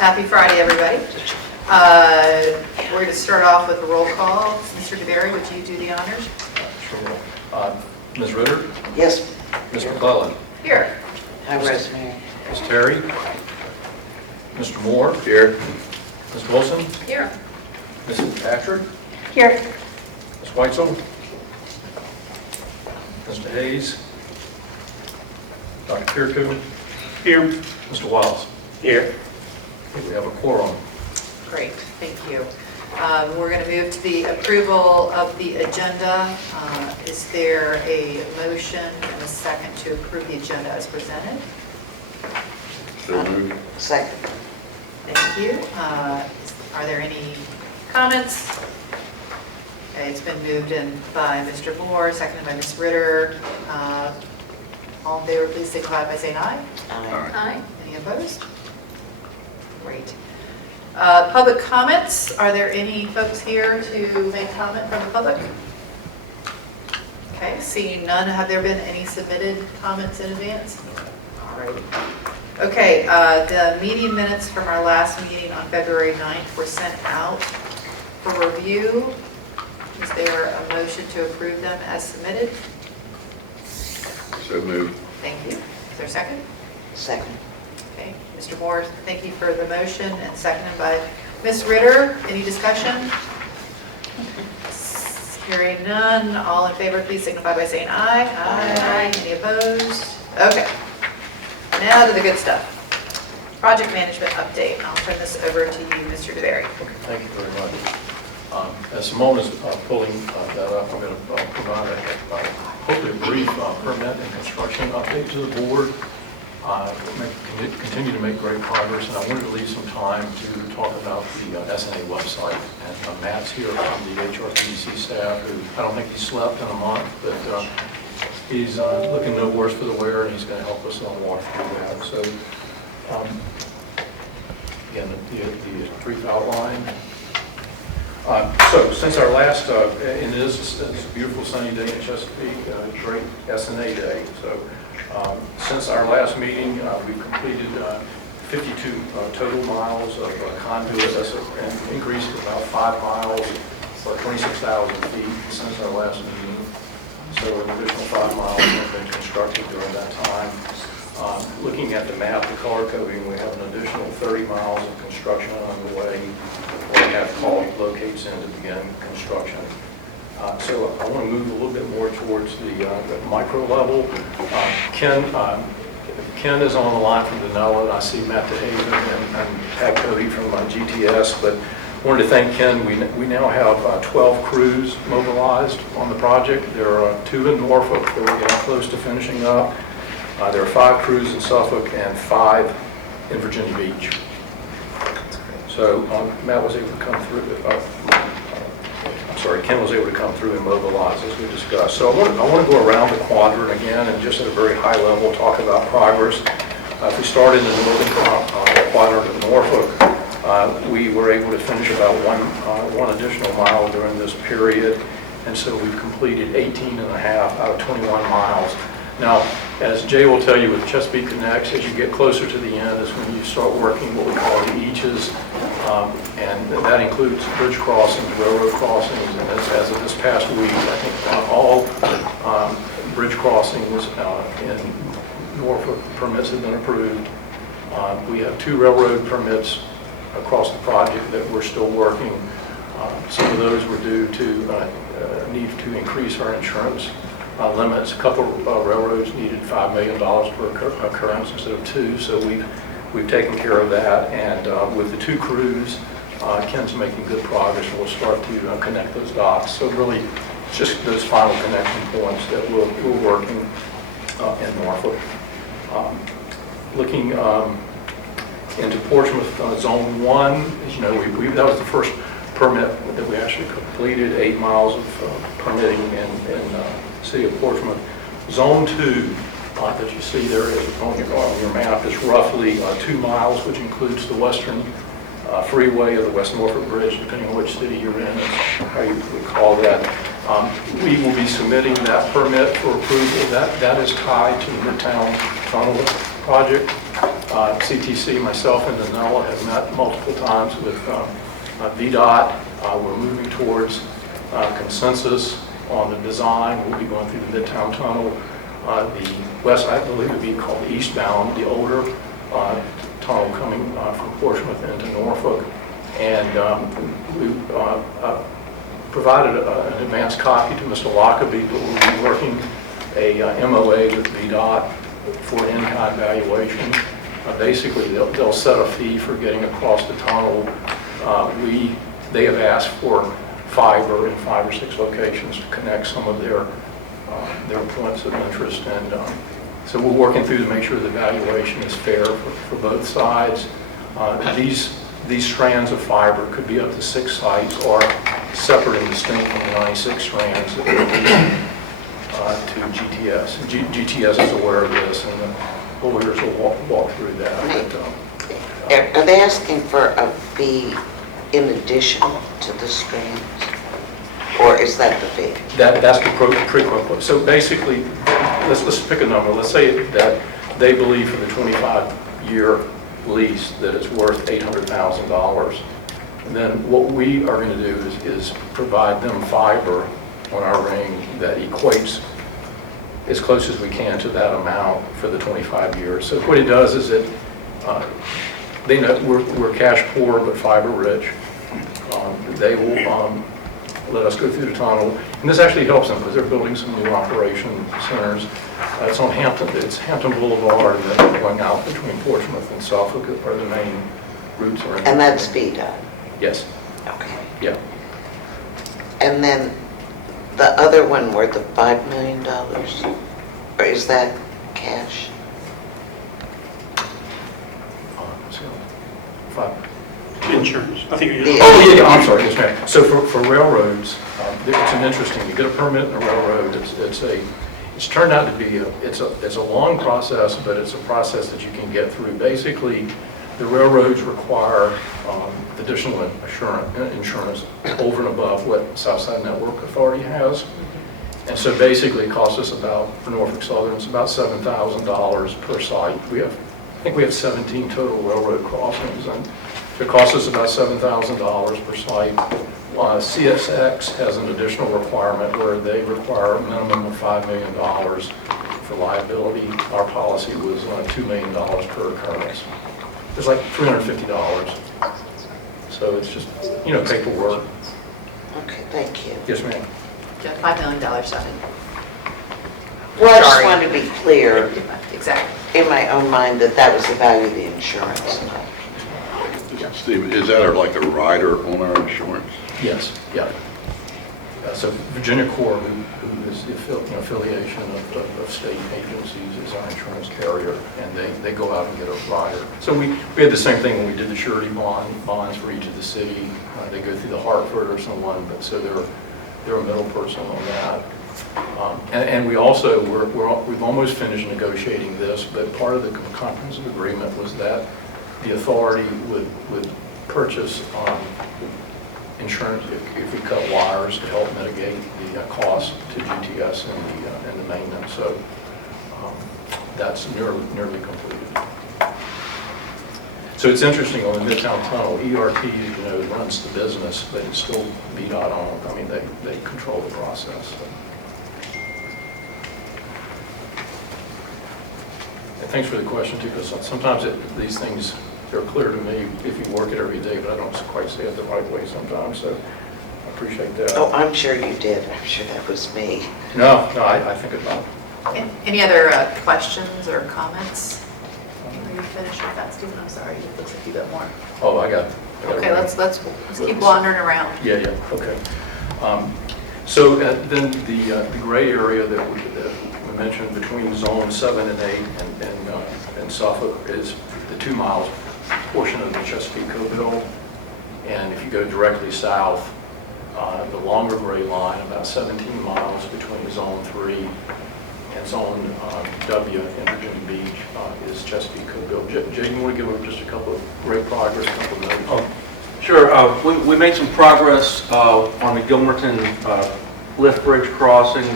Happy Friday, everybody. We're going to start off with a roll call. Mr. DeBerry, would you do the honors? Sure. Ms. Ritter? Yes. Ms. McClellan? Here. Hi, Rosemary. Ms. Terry? Mr. Moore? Here. Ms. Wilson? Here. Mrs. Patrick? Here. Ms. Weitzel? Mr. Hayes? Dr. Kirku? Here. Mr. Wiles? Here. Okay, we have a quorum. Great, thank you. We're going to move to the approval of the agenda. Is there a motion and a second to approve the agenda as presented? So moved. Second. Thank you. Are there any comments? Okay, it's been moved in by Mr. Moore, seconded by Ms. Ritter. All in favor, please signify by saying aye. Aye. Aye. Any opposed? Great. Public comments. Are there any folks here to make comment from the public? Okay, seeing none, have there been any submitted comments in advance? All right. Okay, the meeting minutes from our last meeting on February 9th were sent out for review. Is there a motion to approve them as submitted? So moved. Thank you. Is there a second? Second. Okay, Mr. Moore, thank you for the motion, and seconded by Ms. Ritter. Any discussion? Hearing none, all in favor, please signify by saying aye. Aye. Any opposed? Okay. Now to the good stuff. Project management update. I'll turn this over to you, Mr. DeBerry. Okay, thank you very much. As Simone is pulling that up, I'm going to provide hopefully a brief permit and construction update to the board. Continue to make great progress, and I wanted to leave some time to talk about the SNA website. And Matt's here from the HRPC staff, who I don't think he slept in a month, but he's looking no worse for the wear, and he's going to help us walk through that. So, again, the brief outline. So since our last, and it's a beautiful sunny day in Chesapeake, great SNA day. So since our last meeting, we've completed 52 total miles of conduit. That's an increase of about 5 miles or 26,000 feet since our last meeting. So an additional 5 miles have been constructed during that time. Looking at the map, the color coding, we have an additional 30 miles of construction underway, where we have called locates in to begin construction. So I want to move a little bit more towards the micro level. Ken is on the line from Danella, and I see Matt DeHaven and Pat Cody from GTS, but I wanted to thank Ken. We now have 12 crews mobilized on the project. There are 2 in Norfolk that we're getting close to finishing up. There are 5 crews in Suffolk and 5 in Virginia Beach. So Matt was able to come through, Ken was able to come through and mobilize as we discussed. So I want to go around the quadrant again and just at a very high level talk about progress. If we start in the northern quadrant of Norfolk, we were able to finish about one additional mile during this period, and so we've completed 18 and a half out of 21 miles. Now, as Jay will tell you with Chesapeake Connects, as you get closer to the end is when you start working what we call the eaches, and that includes bridge crossings, railroad crossings, and as of this past week, I think all bridge crossings in Norfolk permits have been approved. We have 2 railroad permits across the project that we're still working. Some of those were due to need to increase our insurance limits. A couple of railroads needed $5 million per occurrence instead of 2, so we've taken care of that. And with the 2 crews, Ken's making good progress, and we'll start to connect those dots. So really, it's just those final connection points that we're working in Norfolk. Looking into Portsmouth Zone 1, as you know, that was the first permit that we actually completed, 8 miles of permitting in City of Portsmouth. Zone 2 that you see there is on your map is roughly 2 miles, which includes the western freeway or the West Norfolk Bridge, depending on which city you're in, is how you would call that. We will be submitting that permit for approval. That is tied to the Midtown Tunnel project. CTC, myself, and Danella have met multiple times with VDOT. We're moving towards consensus on the design. We'll be going through the Midtown Tunnel. The west, I believe, would be called the eastbound, the older tunnel coming from Portsmouth into Norfolk. And we provided an advance copy to Mr. Lockerbie, but we'll be working a MOA with VDOT for in-kind valuation. Basically, they'll set a fee for getting across the tunnel. They have asked for fiber in 5 or 6 locations to connect some of their points of interest, and so we're working through to make sure the valuation is fair for both sides. These strands of fiber could be up to 6 sites or separate and distinct from the 96 strands that will be to GTS. And GTS is aware of this, and the lawyers will walk through that. But, Are they asking for a fee in addition to the strands? Or is that the fee? that's the pre-quote. So basically, let's pick a number. Let's say that they believe for the 25-year lease that it's worth $800,000. And then what we are going to do is provide them fiber on our ring that equates as close as we can to that amount for the 25 years. So what it does is they know we're cash poor but fiber rich. They will let us go through the tunnel, and this actually helps them because they're building some new operation centers. It's on Hampton Boulevard, and then going out between Portsmouth and Suffolk are the main routes. And that's VDOT? Yes. Okay. Yeah. And then the other one worth of $5 million, or is that cash? Five. Insurance, I think. Oh, yeah, I'm sorry, yes, ma'am. So for railroads, it's an interesting, you get a permit in a railroad, it's turned out to be, it's a long process, but it's a process that you can get through. Basically, the railroads require additional insurance over and above what Southside Network Authority has. And so basically it costs us about, for Norfolk Southern, it's about $7,000 per site. I think we have 17 total railroad crossings, and it costs us about $7,000 per site. CSX has an additional requirement where they require a minimum of $5 million for liability. Our policy was $2 million per occurrence. It's like $350. So it's just, paperwork. Okay, thank you. Yes, ma'am. $5 million something. Well, I just Sorry. wanted to be clear Exactly. in my own mind that was the value of the insurance. Steve, is that like a rider on our insurance? Yes, yeah. So Virginia Corps, who is the affiliation of state agencies, is our insurance carrier, and they go out and get a rider. So we had the same thing when we did the surety bonds for each of the city. They go through the Hartford or someone, but so they're a middle person on that. And we also, we've almost finished negotiating this, but part of the comprehensive agreement was that the authority would purchase insurance if we cut wires to help mitigate the cost to GTS and the maintenance. So that's nearly completed. So it's interesting on the Midtown Tunnel, ERT, runs the business, but it's still VDOT owned. I mean, they control the process. So. And thanks for the question too, because sometimes these things, they're clear to me if you work it every day, but I don't quite say it the right way sometimes, so I appreciate that. Oh, I'm sure you did. I'm sure that was me. No, I think about it. Any other questions or comments? Are you finished with that, Stephen? I'm sorry, it looks like you got more. Oh, I got it. Okay, let's keep wandering around. Yeah, okay. So then the gray area that we mentioned between zone 7 and 8 and Suffolk is the 2 miles portion of the Chesapeake Co-Bill. And if you go directly south, the longer gray line, about 17 miles between zone 3 and zone W in Virginia Beach is Chesapeake Co-Bill. Jay, you want to give them just a couple of great progress, a couple of notes? Oh, sure. We made some progress on the Gilmerton lift bridge crossing.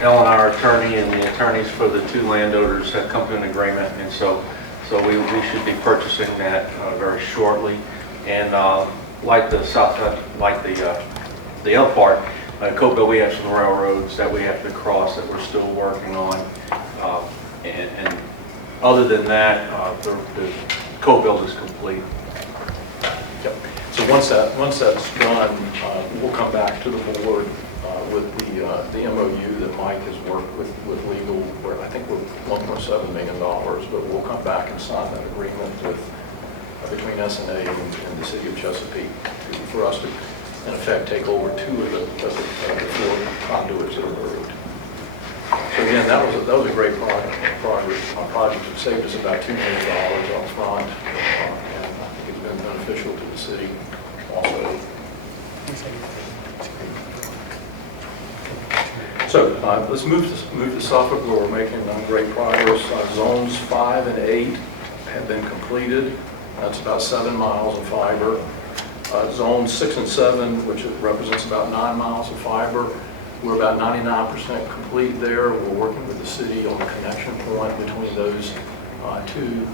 Ellen, our attorney, and the attorneys for the 2 landowners have come to an agreement, and so So we should be purchasing that very shortly. And like the Southside, like the other part, Cobell, we have some railroads that we have to cross that we're still working on. And other than that, the Cobell is complete. Yep. So once that's done, we'll come back to the board with the MOU that Mike has worked with legal, where I think we're $1.7 million, but we'll come back and sign that agreement with between SNA and the city of Chesapeake for us to, in effect, take over 2 of the 4 conduits that are moved. So again, that was a great project. It saved us about $2 million up front, and I think it's been beneficial to the city also. So let's move to Suffolk, where we're making great progress. Zones 5 and 8 have been completed. That's about 7 miles of fiber. Zones 6 and 7, which represents about 9 miles of fiber, we're about 99% complete there. We're working with the city on the connection point between those 2,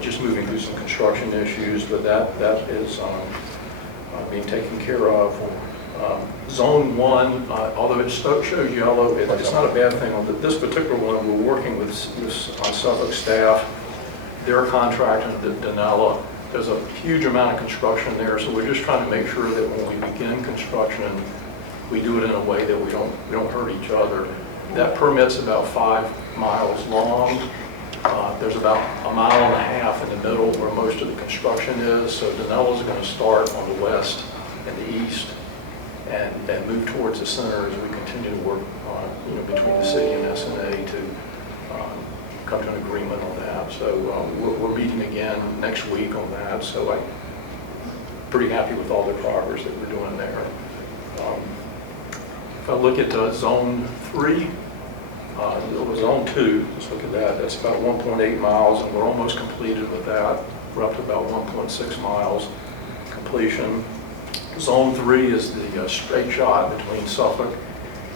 just moving through some construction issues, but that is being taken care of. Zone 1, although it shows yellow, it's not a bad thing. On this particular one, we're working with Suffolk staff. They're contracting Danella. There's a huge amount of construction there, so we're just trying to make sure that when we begin construction, we do it in a way that we don't hurt each other. That permit's about 5 miles long. There's about 1.5 miles in the middle where most of the construction is. So Danella's going to start on the west and the east, and move towards the center as we continue to work between the city and SNA to come to an agreement on that. So we're meeting again next week on that. So I'm pretty happy with all the progress that we're doing there. If I look at Zone 3, Zone 2, let's look at that. That's about 1.8 miles, and we're almost completed with that. We're up to about 1.6 miles completion. Zone 3 is the straight shot between Suffolk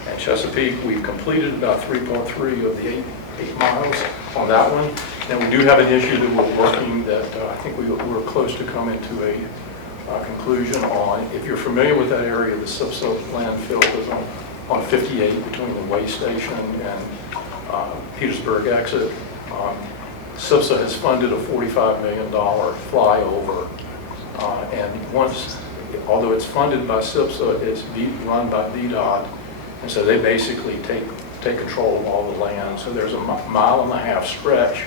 and Chesapeake. We've completed about 3.3 of the 8 miles on that one. And we do have an issue that we're working that I think we're close to coming to a conclusion on. If you're familiar with that area, the SIPSA landfill is on 58 between the way station and Petersburg exit. SIPSA has funded a $45 million flyover. And although it's funded by SIPSA, it's run by VDOT, and so they basically take control of all the land. So there's a 1.5 mile stretch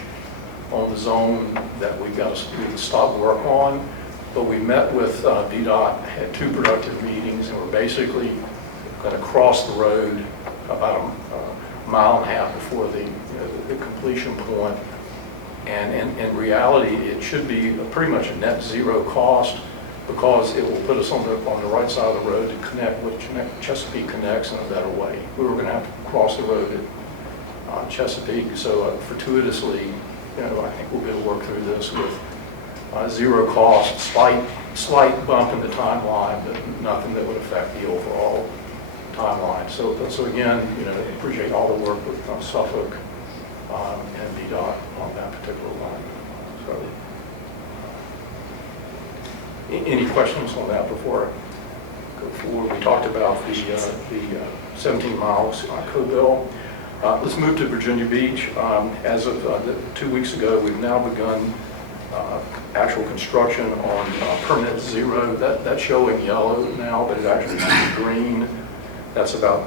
on the zone that we've got to stop work on. But we met with VDOT, had 2 productive meetings, and we're basically going to cross the road about 1.5 miles before the completion point. And in reality, it should be pretty much a net zero cost, because it will put us on the right side of the road to connect with Chesapeake Connects in a better way. We were going to have to cross the road at Chesapeake, so fortuitously, I think we'll be able to work through this with zero cost, slight bump in the timeline, but nothing that would affect the overall timeline. So again, appreciate all the work with Suffolk and VDOT on that particular line. So. Any questions on that before I go forward? We talked about the 17 miles Cobell. Let's move to Virginia Beach. As of 2 weeks ago, we've now begun actual construction on permit 0. That's showing yellow now, but it actually is green. That's about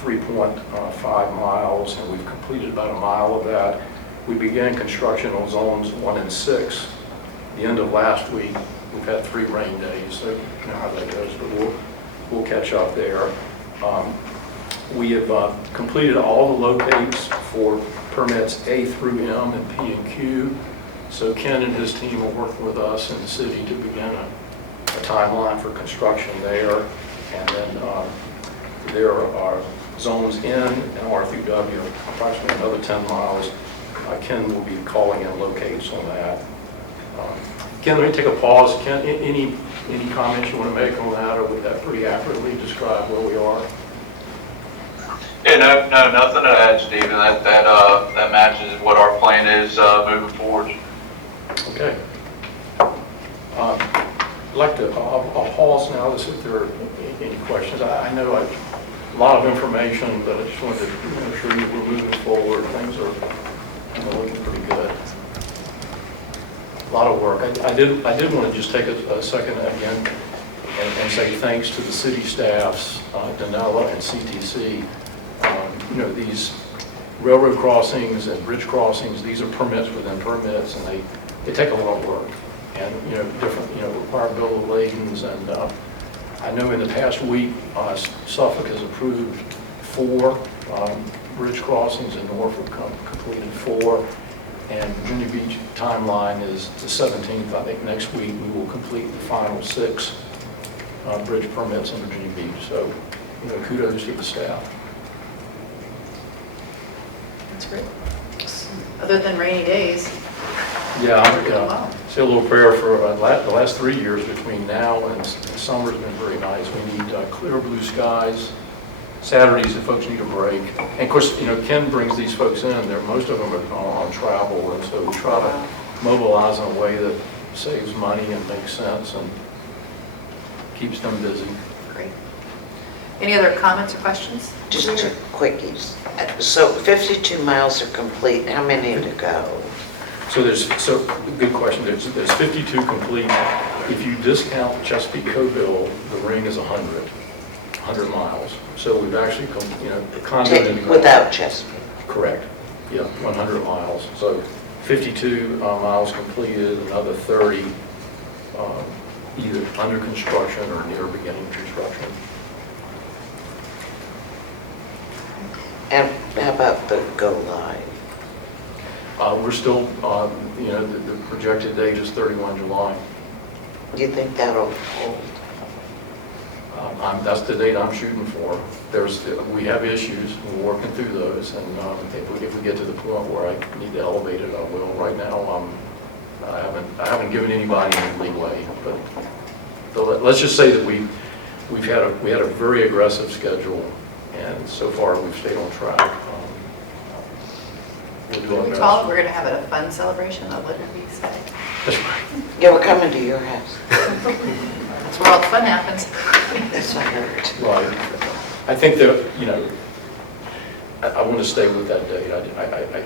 3.5 miles, and we've completed about 1 mile of that. We began construction on zones 1 and 6 the end of last week. We've had 3 rain days, so you know how that goes, but we'll catch up there. We have completed all the locates for permits A through M and P and Q. So Ken and his team are working with us in the city to begin a timeline for construction there. And then there are zones N and R through W, approximately another 10 miles. Ken will be calling in locates on that. Ken, let me take a pause. Ken, any comments you want to make on that, or would that pretty accurately describe where we are? Yeah, no, nothing to add, Stephen. That matches what our plan is moving forward. Okay. I'd like to, I'll pause now to see if there are any questions. I know a lot of information, but I just wanted to make sure you we're moving forward. Things are looking pretty good. A lot of work. I did want to just take a second again and say thanks to the city staffs, Danella and CTC. You know, these railroad crossings and bridge crossings, these are permits within permits, and they take a lot of work. And, you know, different, you know, require bill of ladings. And I know in the past week, Suffolk has approved 4 bridge crossings, and Norfolk completed 4. And Virginia Beach timeline is the 17th. I think next week we will complete the final 6 bridge permits in Virginia Beach. So, you know, kudos to the staff. That's great. Other than rainy days. Yeah, We're doing well. say a little prayer for the last 3 years between now and summer's been very nice. We need clear blue skies. Saturdays, if folks need a break. And of course, you know, Ken brings these folks in. Most of them are on travel, and so we try to mobilize in a way that saves money and makes sense and keeps them busy. Great. Any other comments or questions? Just 2 quickies. So 52 miles are complete. How many to go? So good question. There's 52 complete. If you discount Chesapeake Coville, the ring is 100 miles. So we've actually, you know, conduit Without Chesapeake? Correct. Yeah, 100 miles. So 52 miles completed, another 30 either under construction or near beginning construction. And how about the go live? We're still, you know, the projected date is 31 July. Do you think that'll hold? That's the date I'm shooting for. We have issues, we're working through those, and if we get to the point where I need to elevate it, I will. Right now, I haven't given anybody any leeway, but let's just say that we had a very aggressive schedule, and so far we've stayed on track. We're doing our best. We're going to have a fun celebration of Liberty Day. That's right. Yeah, we're coming to your house. That's where all the fun happens. That's what I heard. Right. I think that, you know, I want to stay with that date. I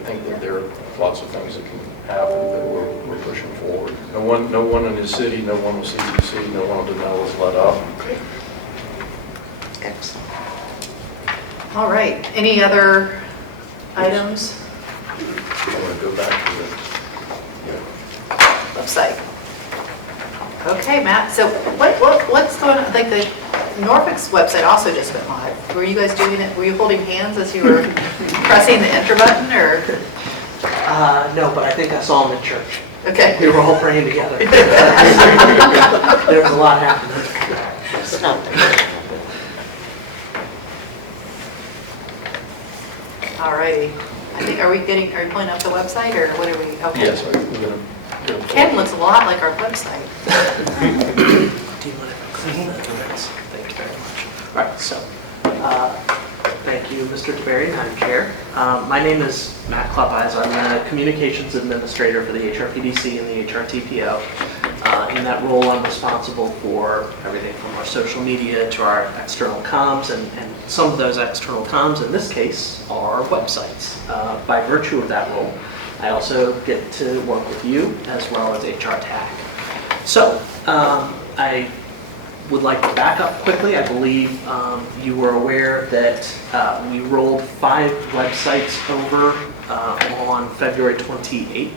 think that there are lots of things that can happen that we're pushing forward. No one in the city, no one with CTC, no one with Danella is let up. Excellent. All right. Any other items? I want to go back to the Website. Okay, Matt. So what's going on? Like the Norfolk's website also just went live. Were you guys doing it? Were you holding hands as you were pressing the enter button, or? No, but I think I saw him in church. Okay. We were all praying together. There was a lot happening. It's not there. All righty. I think, are you pulling up the website, or what are we? Okay. Yes, we're going to. Ken looks a lot like our website. Do you want to click the minutes? Thank you very much. All right, so thank you, Mr. DeBerry, Madam Chair. My name is Matt Kleppeyes. I'm the Communications Administrator for the HRPDC and the HRTPO. In that role, I'm responsible for everything from our social media to our external comms, and some of those external comms, in this case, are websites. By virtue of that role, I also get to work with you as well as HR TAC. So I would like to back up quickly. I believe you were aware that we rolled 5 websites over on February 28th.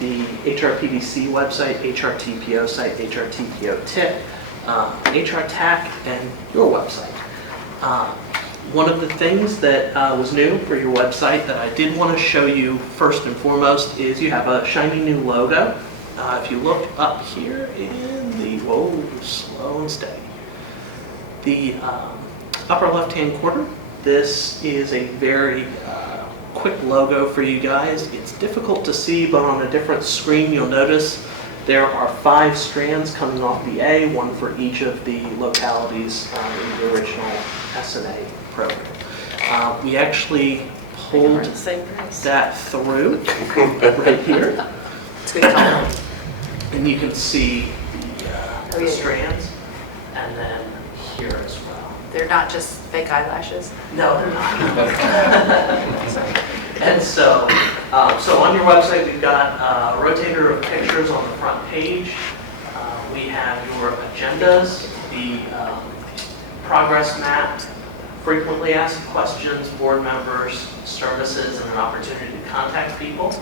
The HRPDC website, HRTPO site, HRTPO tip, HR TAC, and your website. One of the things that was new for your website that I did want to show you first and foremost is you have a shiny new logo. If you look up here in the, whoa, slow and steady, the upper left-hand corner, this is a very quick logo for you guys. It's difficult to see, but on a different screen you'll notice there are 5 strands coming off the A, one for each of the localities in the original SNA program. We actually pulled that through right here. It's good color. And you can see Oh, the yeah. strands, and then here as well. They're not just fake eyelashes. No, they're not. And so, so on your website, we've got a rotator of pictures on the front page. We have your agendas, the progress map, frequently asked questions, board members, services, and an opportunity to contact people.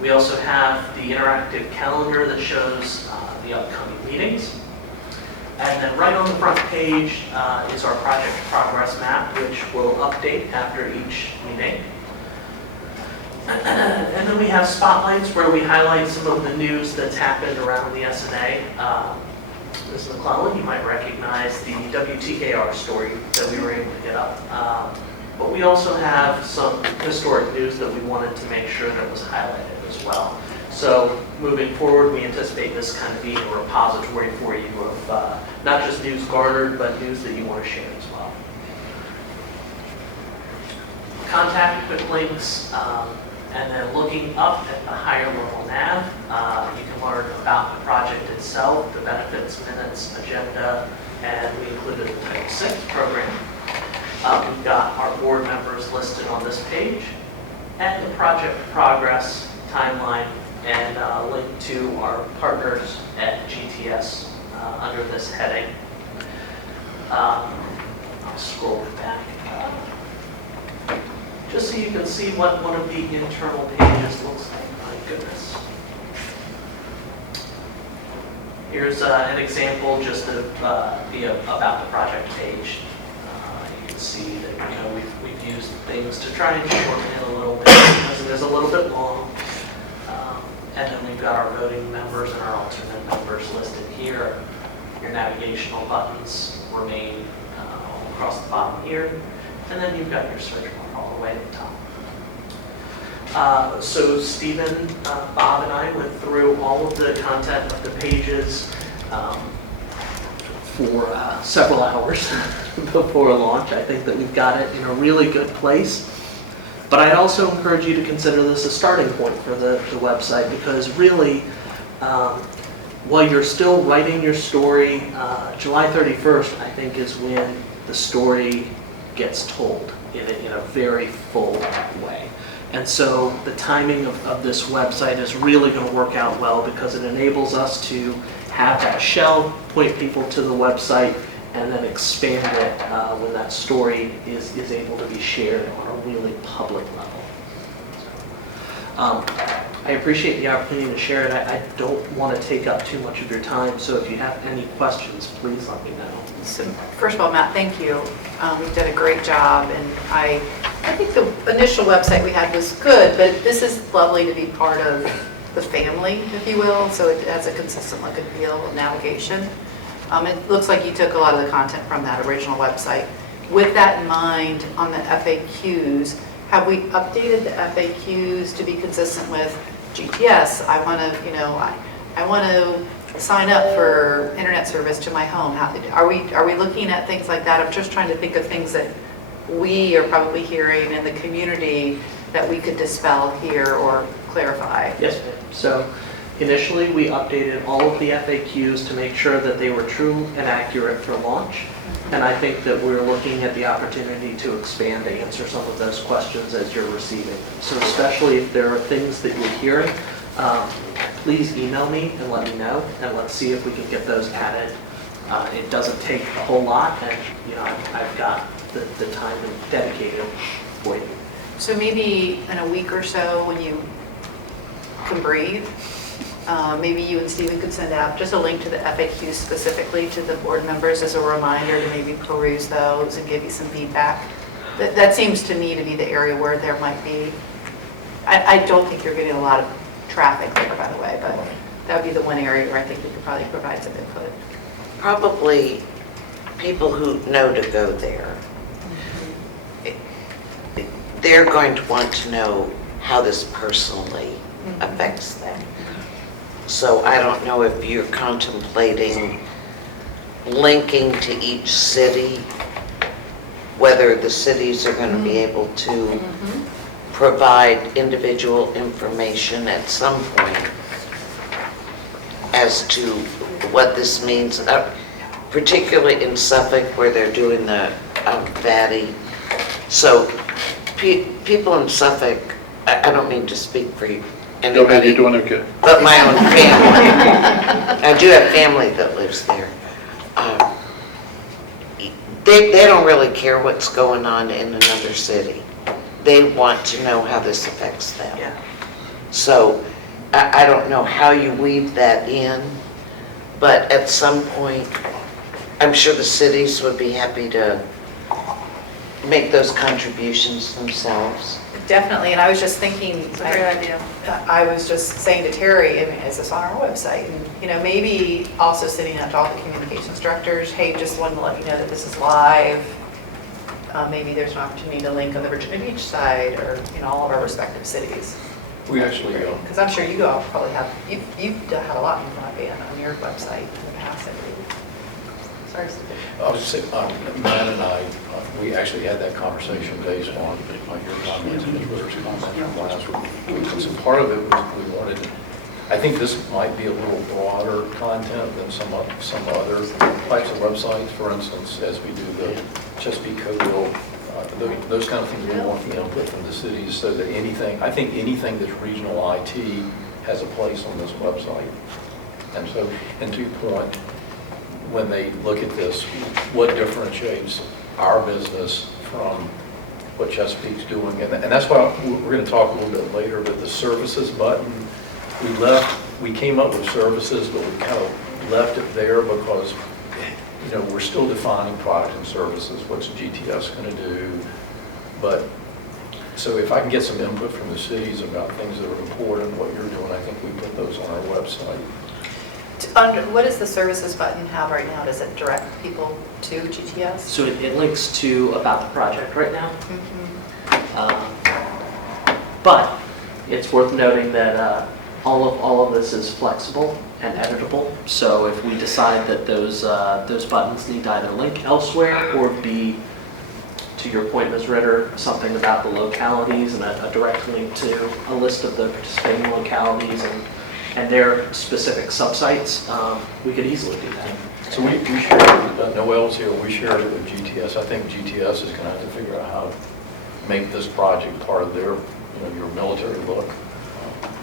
We also have the interactive calendar that shows the upcoming meetings. And then right on the front page is our project progress map, which will update after each meeting. And then we have spotlights where we highlight some of the news that's happened around the SNA. Ms. McClellan, you might recognize the WTKR story that we were able to get up. But we also have some historic news that we wanted to make sure that was highlighted as well. So moving forward, we anticipate this kind of being a repository for you of not just news garnered, but news that you want to share as well. Contact, quick links, and then looking up at the higher level nav, you can learn about the project itself, the benefits, minutes, agenda, and we included the Title VI program. We've got our board members listed on this page, and the project progress timeline, and a link to our partners at GTS under this heading. I'll scroll back up, just so you can see what one of the internal pages looks like. My goodness. Here's an example just of the about the project page. You can see that we've used things to try and shorten it a little bit because it is a little bit long. And then we've got our voting members and our alternate members listed here. Your navigational buttons remain all across the bottom here. And then you've got your search bar all the way at the top. So Stephen, Bob, and I went through all of the content of the pages for several hours before launch. I think that we've got it in a really good place. But I'd also encourage you to consider this a starting point for the website, because really, while you're still writing your story, July 31st, I think, is when the story gets told in a very full way. And so the timing of this website is really going to work out well, because it enables us to have that shell, point people to the website, and then expand it when that story is able to be shared on a really public level. I appreciate the opportunity to share it. I don't want to take up too much of your time, so if you have any questions, please let me know. So first of all, Matt, thank you. You've done a great job, and I think the initial website we had was good, but this is lovely to be part of the family, if you will, so it has a consistent look and feel of navigation. It looks like you took a lot of the content from that original website. With that in mind, on the FAQs, have we updated the FAQs to be consistent with GPS? I want to, I want to sign up for internet service to my home. Are we looking at things like that? I'm just trying to think of things that we are probably hearing in the community that we could dispel here or clarify. Yes, ma'am. So initially, we updated all of the FAQs to make sure that they were true and accurate for launch. And I think that we're looking at the opportunity to expand to answer some of those questions as you're receiving them. So especially if there are things that you're hearing, please email me and let me know, and let's see if we can get those added. It doesn't take a whole lot, and I've got the time dedicated for you. So maybe in a week or so, when you can breathe, maybe you and Stephen could send out just a link to the FAQs specifically to the board members as a reminder to maybe peruse those and give you some feedback. That seems to me to be the area where there might be, I don't think you're getting a lot of traffic there, by the way, but that would be the one area where I think we could probably provide some input. Probably people who know to go there, they're going to want to know how this personally affects them. So I don't know if you're contemplating linking to each city whether the cities are going to be able to provide individual information at some point as to what this means, particularly in Suffolk where they're doing the VATI. So people in Suffolk, I don't mean to speak for you, Go ahead, anybody, you're doing okay. but my own family. I do have family that lives there. They don't really care what's going on in another city. They want to know how this affects them. Yeah. So I don't know how you weave that in, but at some point, I'm sure the cities would be happy to make those contributions themselves. Definitely, and I was just thinking. It's a great idea. I was just saying to Terry, I mean, is this on our website? And, you know, maybe also sending out to all the communications directors, hey, just wanted to let you know that this is live. Maybe there's an opportunity to link on the Virginia Beach side or, you know, all of our respective cities. We actually, Because I'm sure you all probably have, you've had a lot in broadband on your website in the past, I believe. Sorry, Steve. I was just saying, Matt and I, we actually had that conversation based on your comments and Twitter's comments from last week. And so part of it was we wanted, I think this might be a little broader content than some other types of websites. For instance, as we do the Chesapeake Codeville, those kind of things, we want the input from the cities so that I think anything that's regional IT has a place on this website. And so, and to your point, when they look at this, what differentiates our business from what Chesapeake's doing? And that's why we're going to talk a little bit later, but the services button, we came up with services, but we kind of left it there because, you know, we're still defining product and services. What's GTS going to do? But, so if I can get some input from the cities about things that are important, what you're doing, I think we put those on our website. What does the services button have right now? Does it direct people to GTS? So it links to about the project right now. But it's worth noting that all of this is flexible and editable. So if we decide that those buttons need to either link elsewhere or be, to your point, Ms. Ritter, something about the localities and a direct link to a list of the participating localities and their specific subsites, we could easily do that. So we shared it with Noel's here, we shared it with GTS. I think GTS is going to have to figure out how to make this project part of their, you know, your military look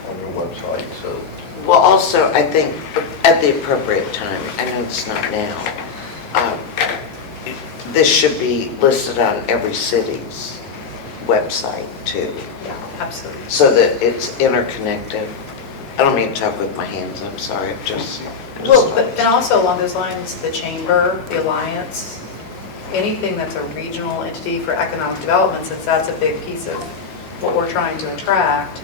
on your website. So, Well, also, I think at the appropriate time, I know it's not now, this should be listed on every city's website too, Yeah, absolutely. so that it's interconnected. I don't mean to talk with my hands, I'm sorry, I'm just. Well, but, and also along those lines, the chamber, the alliance, anything that's a regional entity for economic development, since that's a big piece of what we're trying to attract.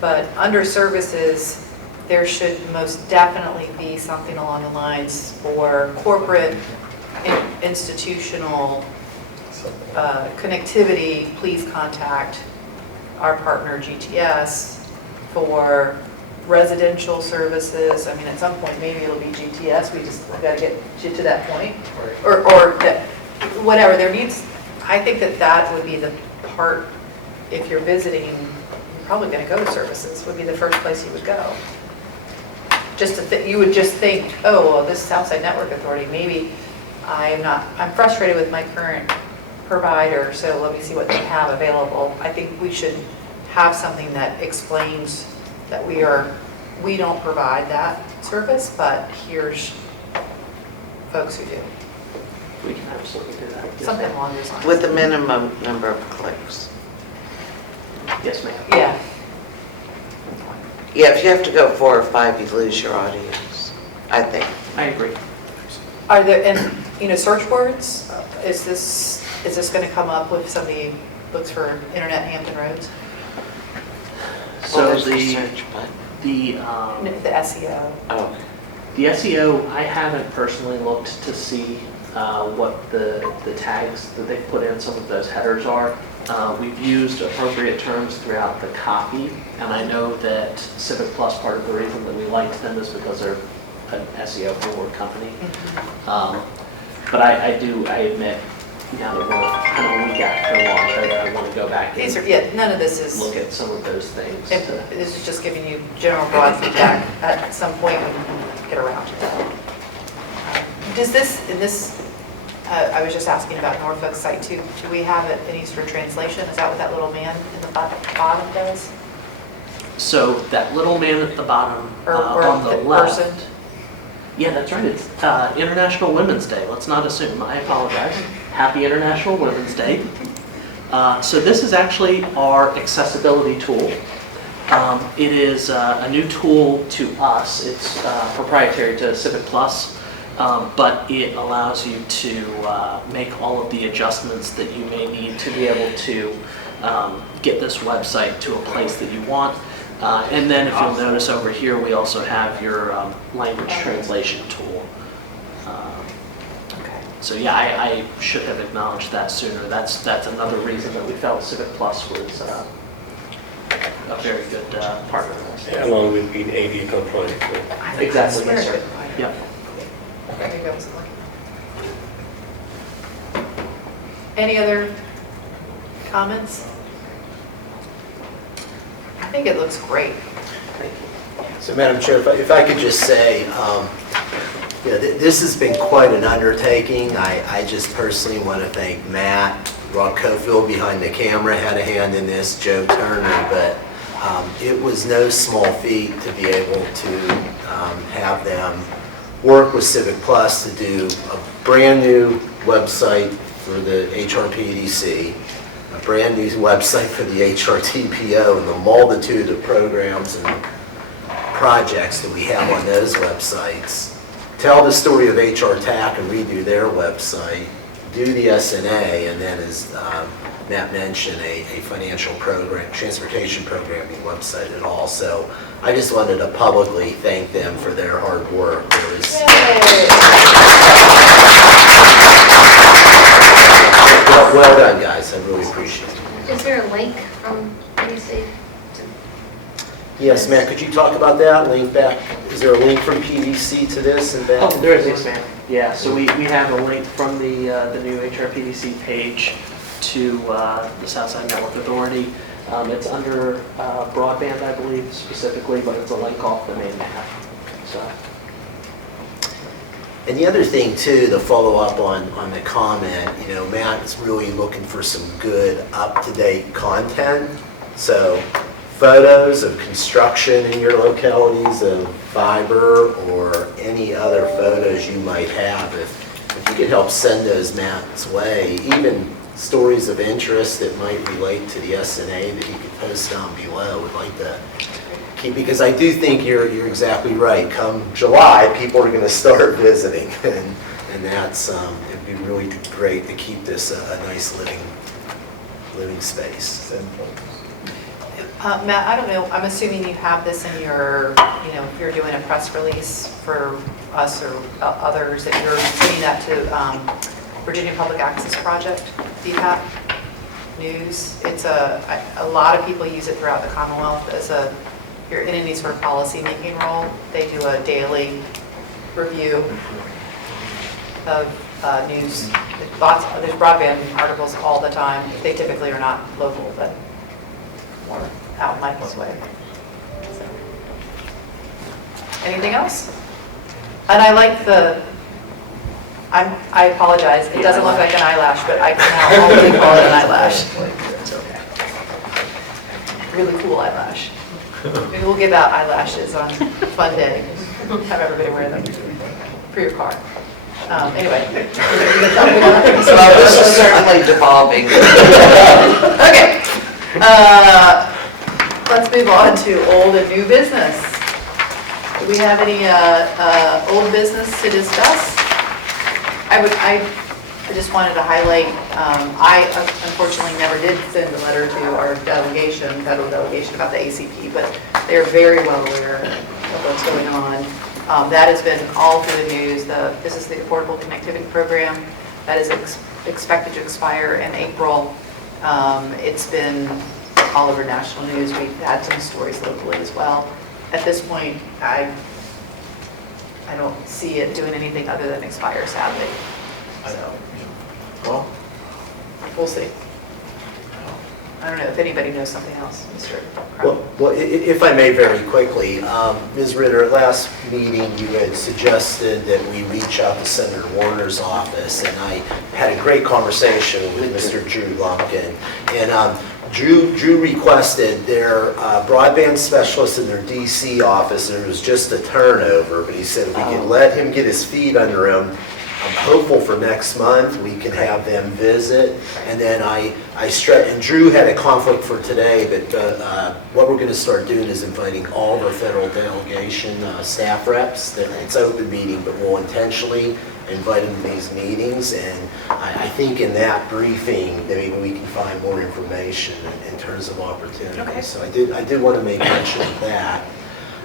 But under services, there should most definitely be something along the lines for corporate, institutional connectivity. Please contact our partner GTS. For residential services, I mean, at some point, maybe it'll be GTS, we just got to get you to that point. Or that, whatever, there needs, I think that would be the part, if you're visiting, you're probably going to go to services, would be the first place you would go. Just to you would just think, oh, well, this Southside Network Authority, maybe I'm frustrated with my current provider, so let me see what they have available. I think we should have something that explains that we don't provide that service, but here's folks who do. We can absolutely do that. Yes, Something ma'am. along those lines. With the minimum number of clicks. Yes, ma'am. Yeah. Yeah, if you have to go 4 or 5, you lose your audience, I think. I agree. Are there, and search words, is this going to come up with somebody looks for Internet Hampton Roads? Well, So there's the the search button. The SEO. Oh, okay. The SEO, I haven't personally looked to see what the tags that they put in some of those headers are. We've used appropriate terms throughout the copy, and I know that Civic Plus, part of the reason that we liked them is because they're an SEO forward company. But I admit, now that we're kind of a week after launch, I want to go back These are, and yeah, none of this is, look at some of those things. this is just giving you general broad feedback. At some point, we can get around to that. Does this, in this, I was just asking about Norfolk site too, do we have any sort of translation? Is that what that little man in the bottom does? So that little man at the bottom Or on the left. person? Yeah, that's right. It's International Women's Day. Let's not assume. I apologize. Happy International Women's Day. So this is actually our accessibility tool. It is a new tool to us. It's proprietary to Civic Plus, but it allows you to make all of the adjustments that you may need to be able to get this website to a place that you want. And then if you'll notice over here, we also have your language translation tool. Okay. So yeah, I should have acknowledged that sooner. That's another reason that we felt Civic Plus was a very good partner with us. Along with being AD compliant. Exactly, Swear yes, sir. it. Yep. Maybe I wasn't looking. Any other comments? I think it looks great. So Madam Chair, if I could just say, this has been quite an undertaking. I just personally want to thank Matt, Rob Cofield behind the camera had a hand in this, Joe Turner, but it was no small feat to be able to have them work with Civic Plus to do a brand new website for the HRPDC, a brand new website for the HRTPO, and the multitude of programs and projects that we have on those websites. Tell the story of HR TAC and redo their website, do the SNA, and then as Matt mentioned, a financial program, transportation programming website at all. So I just wanted to publicly thank them for their hard work. Well done, guys. I really appreciate it. Is there a link from PDC? Yes, Matt, could you talk about that? Link back. Is there a link from PDC to this and back? Oh, there is, yes, ma'am. Yeah, so we have a link from the new HRPDC page to the Southside Network Authority. It's under broadband, I believe, specifically, but it's a link off the main map. So. And the other thing too, to follow up on the comment, Matt is really looking for some good up-to-date content. So photos of construction in your localities, of fiber, or any other photos you might have. If you could help send those Matt's way, even stories of interest that might relate to the SNA that you could post down below, would like to keep, because I do think you're exactly right. Come July, people are going to start visiting, and that's it'd be really great to keep this a nice living space. Matt, I don't know, I'm assuming you have this in your, if you're doing a press release for us or others, that you're sending that to Virginia Public Access Project, VPAP News. It's a lot of people use it throughout the Commonwealth as if you're in any sort of policy making role. They do a daily review of news. There's broadband articles all the time. They typically are not local, but more out Michael's way. So. Anything else? And I like I apologize, it doesn't look like an eyelash, but I can now only call it an eyelash. It's okay. Really cool eyelash. Maybe we'll give out eyelashes on Fun Day. Have everybody wear them for your car. Anyway. So this is certainly devolving. Okay. Let's move on to old and new business. Do we have any old business to discuss? I just wanted to highlight, I unfortunately never did send a letter to our delegation, federal delegation, about the ACP, but they're very well aware of what's going on. That has been all through the news. This is the Affordable Connectivity Program that is expected to expire in April. It's been all over national news. We've had some stories locally as well. At this point, I don't see it doing anything other than expire, sadly. So. Well, we'll see. I don't know if anybody knows something else, Mr. Well, if I may very quickly, Ms. Ritter, at last meeting, you had suggested that we reach out to Senator Warner's office, and I had a great conversation with Mr. Drew Lumpkin. And Drew requested their broadband specialist in their DC office, there was just a turnover, but he said if we could let him get his feet under him, I'm hopeful for next month, we can have them visit. And then and Drew had a conflict for today, but what we're gonna start doing is inviting all of our federal delegation staff reps. It's an open meeting, but we'll intentionally invite them to these meetings. And I think in that briefing, that maybe we can find more information in terms of opportunities. Okay. So I did want to make mention of that.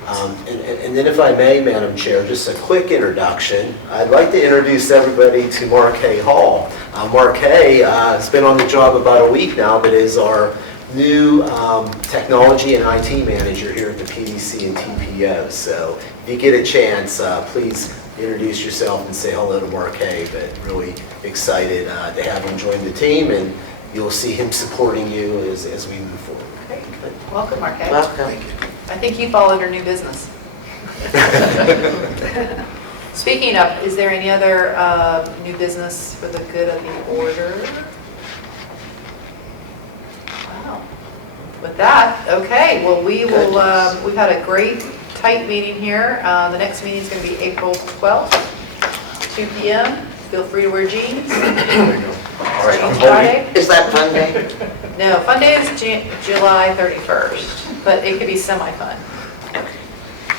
And then if I may, Madam Chair, just a quick introduction. I'd like to introduce everybody to Mark Hay Hall. Mark Hay has been on the job about a week now, but is our new technology and IT manager here at the PDC and TPO. So if you get a chance, please introduce yourself and say hello to Mark Hay, but really excited to have him join the team, and you'll see him supporting you as we move forward. Great. Welcome, Mark Hay. Welcome. I think you fall under new business. Speaking of, is there any other new business for the good of the order? Wow. With that, okay, well, we will, we've had a great tight meeting here. The next meeting is going to be April 12th, 2 p.m. Feel free to wear jeans. Jeans Friday. Is that Fun Day? No, Fun Day is July 31st, but it could be semi-fun.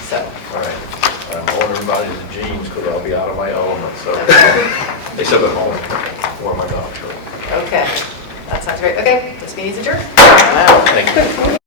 So, All right. I want everybody in jeans because I'll be out of my element, so. Except at home, or my golf shirt. okay, that sounds great. Okay, this meeting's adjourned. Wow. Thank you.